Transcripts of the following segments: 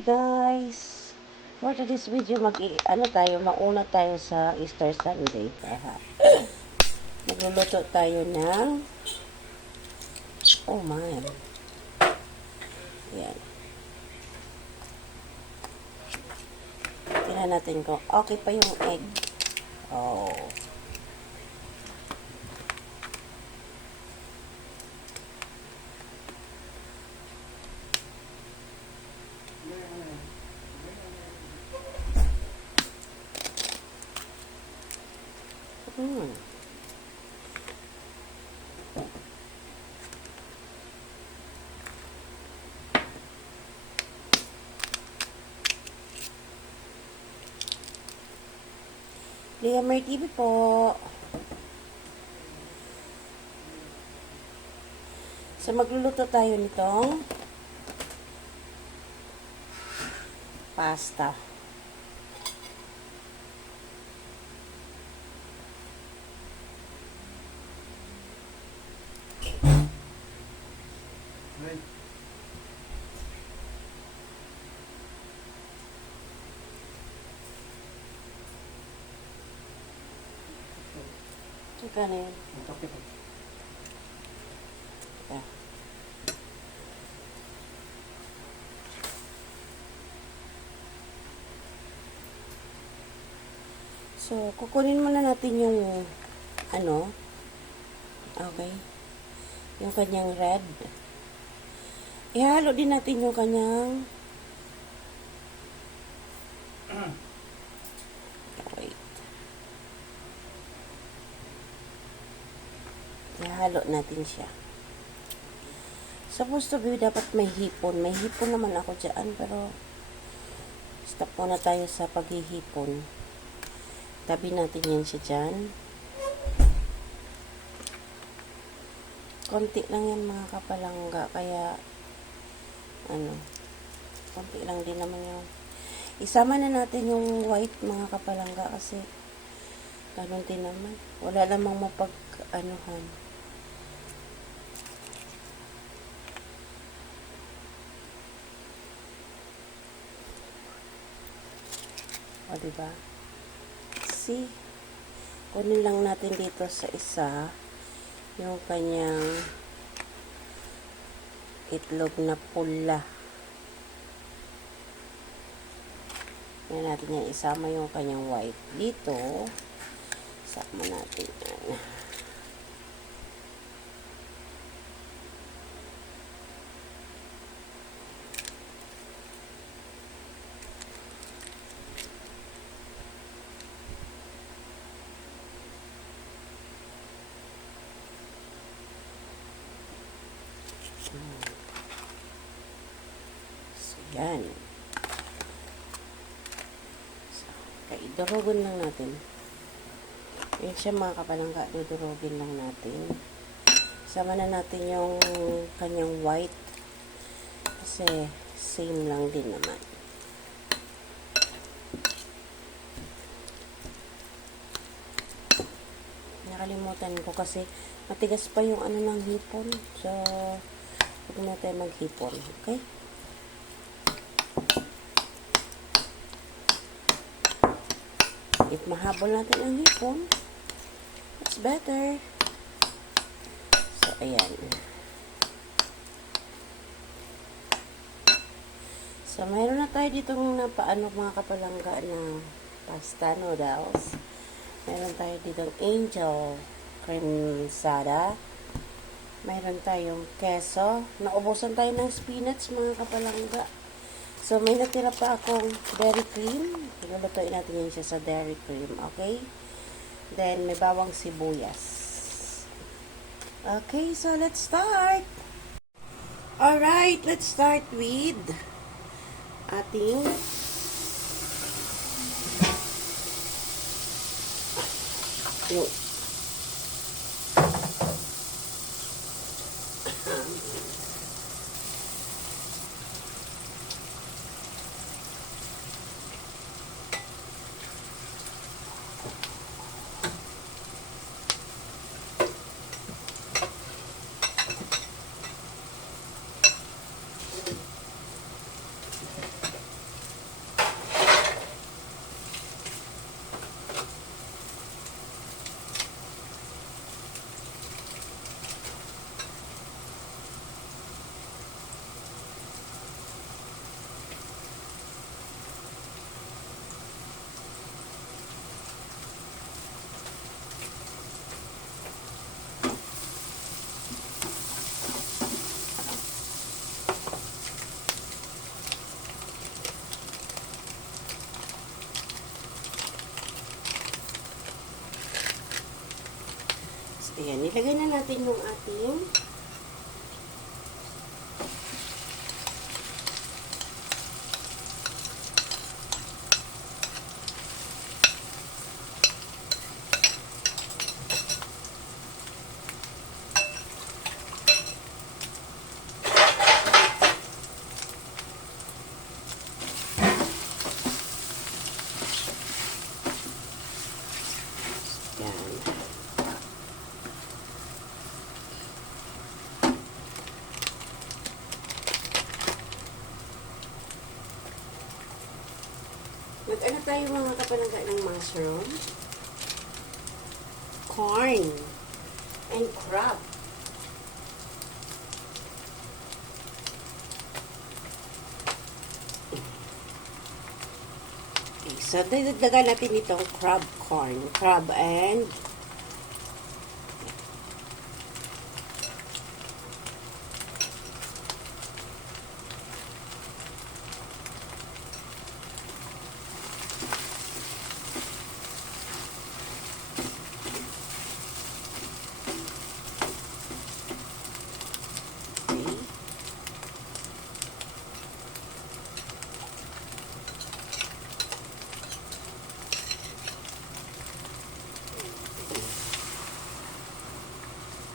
Guys, for today's video mauna tayo sa Easter Sunday. Magluluto tayo ng oh man. Yan. Tingnan natin kung okay pa yung egg. Oh. Liamer TV po. So, magluluto tayo nitong pasta. Ika na yun. So, kukunin muna natin yung okay, yung kanyang red. Ihalo din natin yung kanyang wait. Ihalo natin siya. Supposed to be dapat may hipon. May hipon naman ako dyan, pero stop muna tayo sa paghihipon. Tabi natin yan siya dyan. Konti lang yan mga kapalangga, kaya konti lang din naman yung isama na natin yung white mga kapalangga kasi ganun din naman. Wala namang mapag-anuhan. O, diba? See? Kunin lang natin dito sa isa yung kanyang itlog na pula. Yan natin yan. Isama yung kanyang white dito. Isama natin yan. So, yan. So, durugin lang natin. Yan siya mga kapalangga. Durugin lang natin. Sama na natin yung kanyang white. Kasi, same lang din naman. Nakalimutan ko kasi matigas pa yung ng hipon. So, huwag na tayo maghipon. Okay? If mahabol natin ang hipon, it's better. So, ayan. So, mayroon na tayo ditong mga kapalangga na pasta noodles. Mayroon tayo ditong angel cream sada. Mayroon tayong keso. Naubusan tayo ng spinach, mga kapalangga. So, may natira pa akong dairy cream. Lulutuin natin yun siya sa dairy cream. Okay? Then, may bawang sibuyas. Okay, so let's start. Alright, let's start with ating yung Ayan, nilagay na natin yung ating yan. Mag-ano tayo mga kapalangga ng mushroom, corn, and crab. Okay, so dagdagan natin itong crab corn, crab and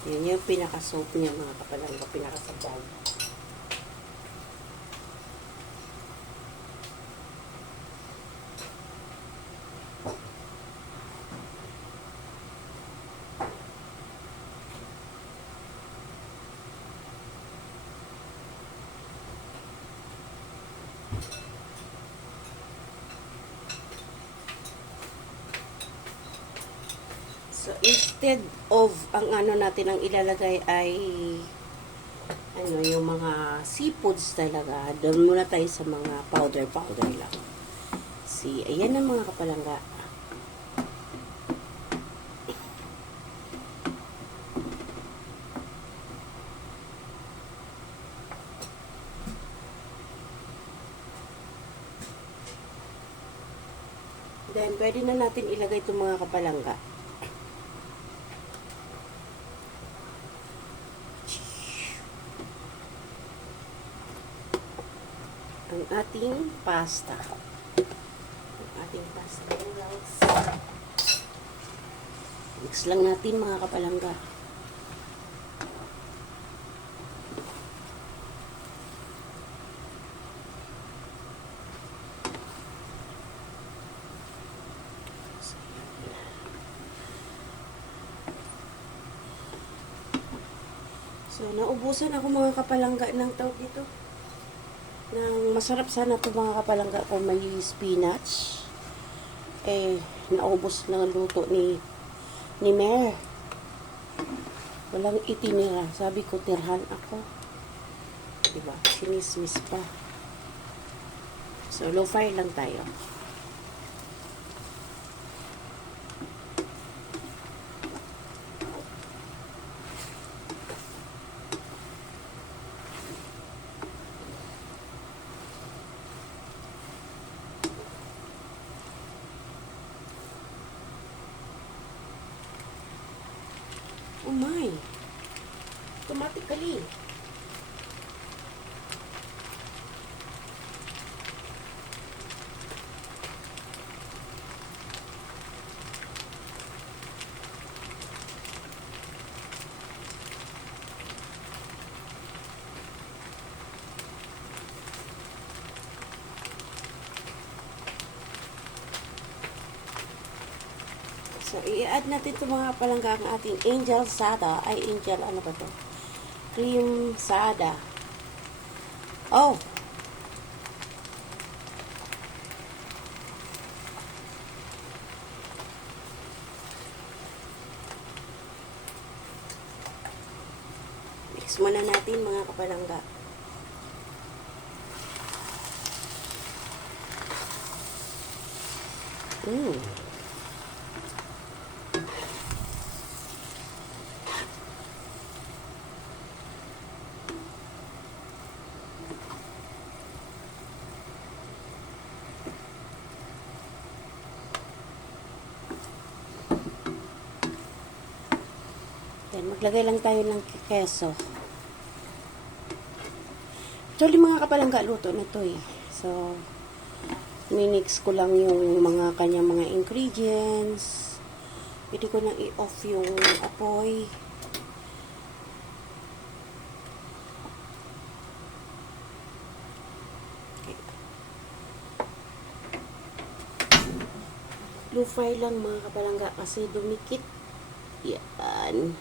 yan yung pinaka-soap niya mga kapalangga, pinaka-sabay. So, instead of ang ano natin ang ilalagay ay ano, yung mga seafoods talaga, doon muna tayo sa mga powder lang. See, ayan ang mga kapalangga. Then, pwede na natin ilagay itong mga kapalangga. Ang ating pasta. Ang ating pasta noodles. Mix lang natin mga kapalangga. So, naubusan ako mga kapalangga ng tawag dito. Nang masarap sana ito mga kapalangga kung may spinach. Eh, naubos na luto ni Mer. Walang itinira. Sabi ko, tirhan ako. Diba? Sinismis pa. So, low fire lang tayo. Oh my! Automatically. So, i-add natin ito mga palangga ang ating angel sada. Ay, angel, ano ba to? Cream sada. Oh! Mix muna natin mga kapalangga. Maglagay lang tayo ng keso. Actually, mga kapalangga, luto na to eh. So, minix ko lang yung mga kanyang mga ingredients. Pwede ko nang i-off yung apoy. Okay. Low fry lang mga kapalangga kasi dumikit. Yan.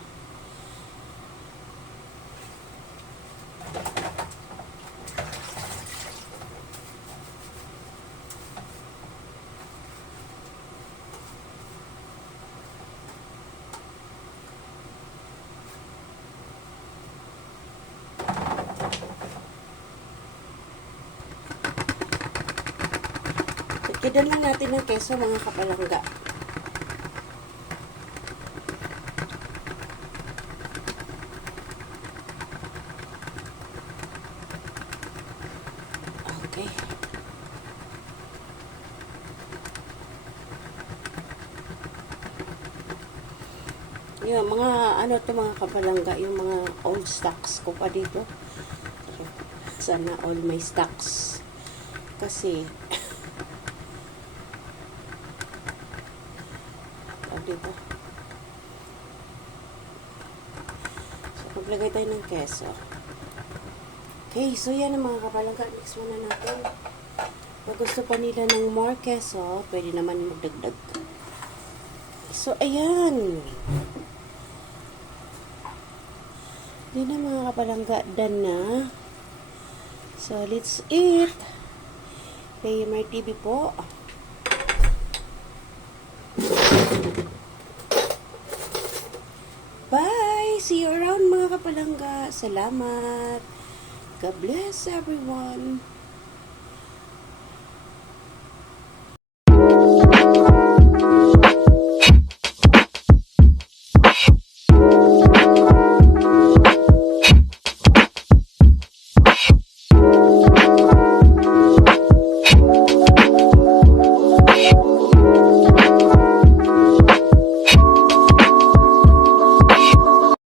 Kidan lang natin ng keso mga kapalangga. Okay. Yung mga ano to mga kapalangga, yung mga old stocks ko pa dito. Sana all my stocks. Kasi dito. So, maglagay tayo ng keso. Okay, so yan ang mga kapalangga. Mix muna natin. Pag gusto pa nila ng more keso, pwede naman magdagdag. So, ayan. Yan na mga kapalangga. Done na. So, let's eat. Kramer TV po. Bye! See you around mga kapalangga. Salamat. God bless everyone.